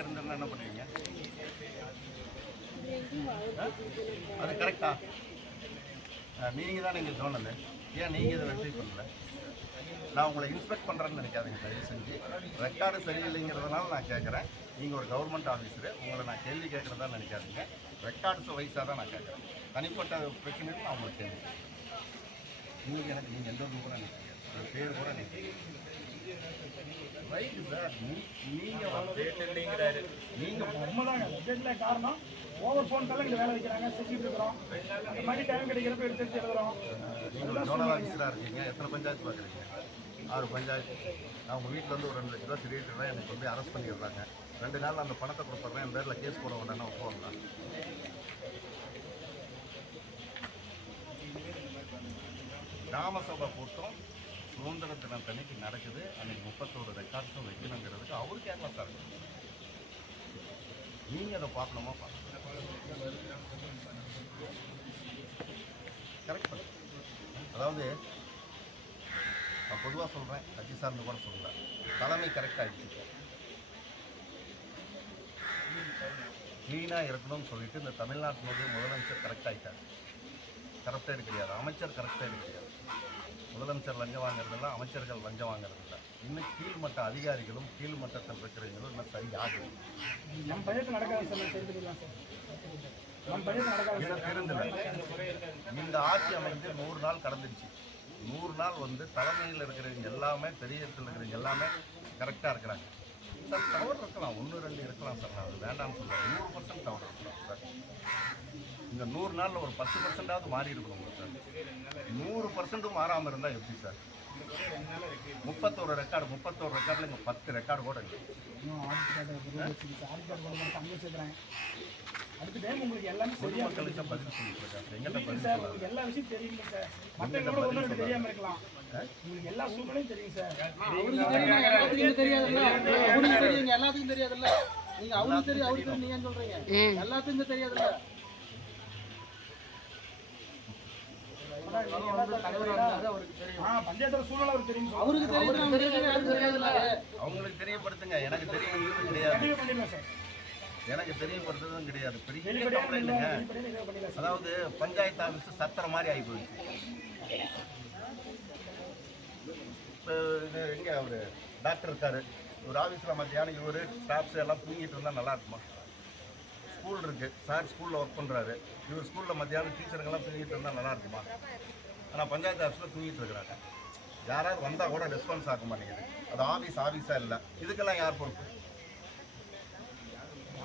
கரெக்டாக இருந்ததுன்னா என்ன பண்ணுவீங்க? அது கரெக்டா? நீங்கள் தான் நீங்கள் சொன்னது, ஏன் நீங்கள் இதை வெரிஃபை பண்ணல? நான் உங்களை இன்ஸ்பெக்ட் பண்ணுறேன்னு நினைக்காதீங்க, தயவு செஞ்சு. ரெக்கார்டு சரியில்லைங்கிறதுனால நான் கேட்குறேன். நீங்கள் ஒரு கவர்மெண்ட் ஆஃபீஸரு, உங்களை நான் கேள்வி கேட்குறதா நினைக்காதீங்க. ரெக்கார்ட்ஸ் வைஸாக தான் நான் கேட்குறேன். தனிப்பட்ட பிரச்சனைன்னு நான் உங்களுக்கு கேள்வி நீங்கள் எனக்கு நீங்கள் எந்த ஊர் கூட நினைக்கிறீங்க, பேர் கூட நினைக்கிறீங்க. ரைட்டு சார், நீங்கள் நீங்கள் காரணம் ஓவர் ஃபோன் தான் இங்கே வேலை வைக்கிறாங்க, செஞ்சுட்டு இருக்கிறோம். இந்த மாதிரி டைம் கிடைக்கிறப்ப எடுத்து எழுதுறோம். நீங்கள் ஜோனல் ஆஃபீஸராக இருக்கீங்க, எத்தனை பஞ்சாயத்து பார்க்குறீங்க? 6 பஞ்சாயத்து. நான் உங்கள் வீட்டில் வந்து ஒரு 2 லட்ச ரூபா திருடிட்டுனா எனக்கு வந்து அரெஸ்ட் பண்ணிடுறாங்க. 2 நாள் அந்த பணத்தை கொடுத்துட்றேன், என் பேரில் கேஸ் போட வேண்டாம்னா ஒப்புவாங்க. கிராம சபை கூட்டம் சுதந்திர தினத்தன்னைக்கு நடக்குது. அன்றைக்கி 31 ரெக்கார்ட்ஸும் வைக்கணுங்கிறதுக்கு அவரு கேர்லெஸ்ஸாக இருக்குது. நீங்கள் அதை பார்க்கணுமா பார்க்கணும், கரெக்ட் பண்ணு. அதாவது நான் பொதுவாக சொல்கிறேன், கட்சி சார்ந்து கூட சொல்கிறேன், தலைமை கரெக்டாகிடுச்சு. க்ளீனாக இருக்கணும்னு சொல்லிட்டு இந்த தமிழ்நாட்டினுடைய முதலமைச்சர் கரெக்டாகிட்டார். கரெக்டாக கிடையாது, அமைச்சர் கரெக்டாக கிடையாது. முதலமைச்சர் லஞ்சம் வாங்குறதில்ல, அமைச்சர்கள் லஞ்சம் வாங்குறதில்ல. இன்னும் கீழ்மட்ட அதிகாரிகளும் கீழ்மட்டத்தில் இருக்கிறவங்களும் இன்னும் சரியாகும். நம்ம பையனுக்கு நடக்காது சார், தெரிஞ்சுக்கலாம் சார். நம்ம பையனுக்கு நடக்காது தெரிஞ்சில்ல. இந்த ஆட்சி அமைந்து 100 நாள் கடந்துடுச்சு. 100 நாள் வந்து தலைமையில் இருக்கிறவங்க எல்லாமே, பெரிய இடத்துல இருக்கிறவங்க எல்லாமே கரெக்டாக இருக்கிறாங்க சார். தவறு இருக்கலாம், 1 2 இருக்கலாம் சார், நான் அது வேண்டாம்னு சொல்லுவேன். 100% தவறு இருக்கலாம் சார். இந்த 100 நாளில் ஒரு 10%ஆவது மாறி இருக்கணும் சார். 100% மாறாமல் இருந்தால் எப்படி சார்? 31 ரெக்கார்டில் இங்கே 10 ரெக்கார்டு கூட இல்லை. அடுத்த டைம் உங்களுக்கு எல்லாமே பொதுமக்களுக்கு பதில் சொல்லிட்டு இருக்காங்க. எங்கிட்ட பதில் சார், உங்களுக்கு எல்லா விஷயம் தெரியுங்க சார். மற்றவங்க கூட ஒன்றும் தெரியாமல் இருக்கலாம். உங்களுக்கு எல்லா சூழ்நிலையும் தெரியும் சார். எல்லாத்துக்கும் தெரியாதுல்ல, அவருக்கு தெரியுங்க, எல்லாத்துக்கும் தெரியாதுல்ல. நீங்க அவருக்கு தெரியும், அவருக்கு நீங்க சொல்றீங்க, எல்லாத்துக்கும் தெரியாதுல்ல. அவங்களுக்கு தெரியப்படுத்துங்க, எனக்கு தெரியப்படுத்தும் கிடையாது. எனக்கு தெரியப்படுத்துறதும் கிடையாது. பெரிய கம்ப்ளைண்ட்டுங்க. அதாவது பஞ்சாயத்து ஆஃபீஸ் சத்திர மாதிரி ஆகி போயிடுச்சு. இப்போ இது எங்கே அவர் டாக்டர் இருக்காரு, ஒரு ஆஃபீஸில் மத்தியானம் இவர் ஸ்டாஃப்ஸ் எல்லாம் தூங்கிட்டு இருந்தால் நல்லா இருக்குமா? ஸ்கூல் இருக்குது, சார் ஸ்கூலில் ஒர்க் பண்ணுறாரு, இவர் ஸ்கூலில் மத்தியானம் டீச்சருங்கெல்லாம் தூங்கிட்டு இருந்தால் நல்லா இருக்குமா? ஆனால் பஞ்சாயத்து ஆஃபீஸில் தூங்கிட்டு இருக்கிறாங்க. யாராவது வந்தால் கூட ரெஸ்பான்ஸ் ஆக மாட்டேங்குது. அது ஆஃபீஸாக இல்லை. இதுக்கெல்லாம் யார் பொறுப்பு?